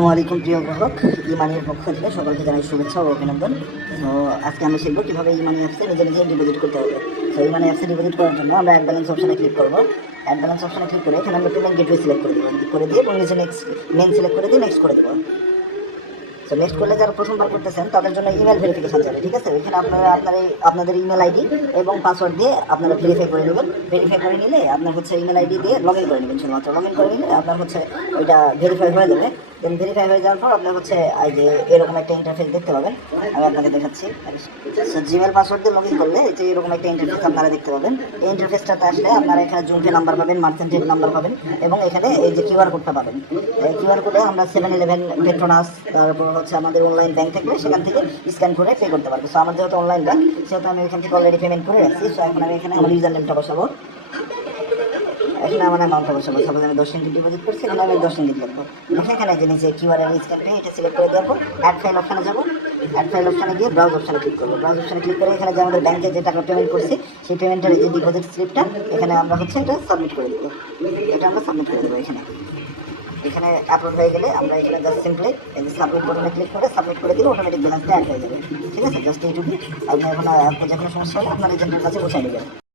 আসসালামু আলাইকুম প্রিয় গ্রাহক, ইমানির পক্ষ থেকে সকলকে জানাই শুভেচ্ছা ও অভিনন্দন। তো আজকে আমরা শিখবো কীভাবে ইমানি অ্যাপসে নিজে নিজে ডিপোজিট করতে হবে। তো ইমানি অ্যাপসে ডিপোজিট করার জন্য আমরা অ্যাড ব্যালেন্স অপশনে ক্লিক করবো। অ্যাড ব্যালেন্স অপশনে ক্লিক করে এখানে আমরা পেমেন্ট গেটওয়ে সিলেক্ট করে দিয়ে এবং নিচে নেক্সট মেন সিলেক্ট করে দিয়ে নেক্সট করে দেবো। তো নেক্সট করলে যারা প্রথমবার করতেছেন তাদের জন্য ইমেল ভেরিফিকেশন যাবে, ঠিক আছে। এখানে আপনাদের ইমেল আইডি এবং পাসওয়ার্ড দিয়ে আপনারা ভেরিফাই করে নেবেন। ভেরিফাই করে নিলে আপনার ইমেল আইডি দিয়ে লগ ইন করে নেবেন। শুধুমাত্র লগ ইন করে নিলে আপনার ওইটা ভেরিফাই হয়ে যাবে। দেন ভেরিফাই হয়ে যাওয়ার পর আপনার এই যে এরকম একটা ইন্টারফেস দেখতে পাবেন। আমি আপনাকে দেখাচ্ছি। জিমেল পাসওয়ার্ড দিয়ে লগ ইন করলে এই যে এরকম একটা ইন্টারফেস আপনারা দেখতে পাবেন। এই ইন্টারফেসটাতে আসলে আপনারা এখানে জুমপে নাম্বার পাবেন, মার্চেন্টের নাম্বার পাবেন এবং এখানে এই যে কিউআর কোডটা পাবেন। এই কিউআর কোডে আমরা 7-Eleven, পেট্রোনাস, তারপর আমাদের অনলাইন ব্যাংক থাকলে সেখান থেকে স্ক্যান করে পে করতে পারবো। সো আমার যেহেতু অনলাইন ব্যাংক, সেহেতু আমি এখান থেকে অলরেডি পেমেন্ট করে রাখছি। সো এখন আমি এখানে আমার ইউজার নেমটা বসাবো। এখানে আমার অ্যামাউন্টটা বসাবো। সাপোজ আমি 10 রিঙ্গিট ডিপোজিট করছি, এখানে আমি 10 রিঙ্গিট লিখবো। এখানে যে নিচে কিউআর এর স্ক্যান পে এটা সিলেক্ট করে দেবো। অ্যাড ফাইল অপশনে যাবো। অ্যাড ফাইল অপশনে গিয়ে ব্রাউজ অপশনে ক্লিক করবো। ব্রাউজ অপশনে ক্লিক করে এখানে যে আমাদের ব্যাংকে যে টাকা পেমেন্ট করছি সেই পেমেন্টের যে ডিপোজিট স্লিপটা এখানে আমরা এটা সাবমিট করে দেবো। এটা আমরা সাবমিট করে দেবো। এখানে আপলোড হয়ে গেলে আমরা এখানে জাস্ট সিম্পলি এই যে সাবমিট বাটনে ক্লিক করে সাবমিট করে দিলে অটোমেটিক ব্যালেন্সটা অ্যাড হয়ে যাবে, ঠিক আছে। জাস্ট এইটুকুই। আপনি এখন যে কোনো সমস্যা হলে আপনার এজেন্টের কাছে পৌঁছে নেবেন।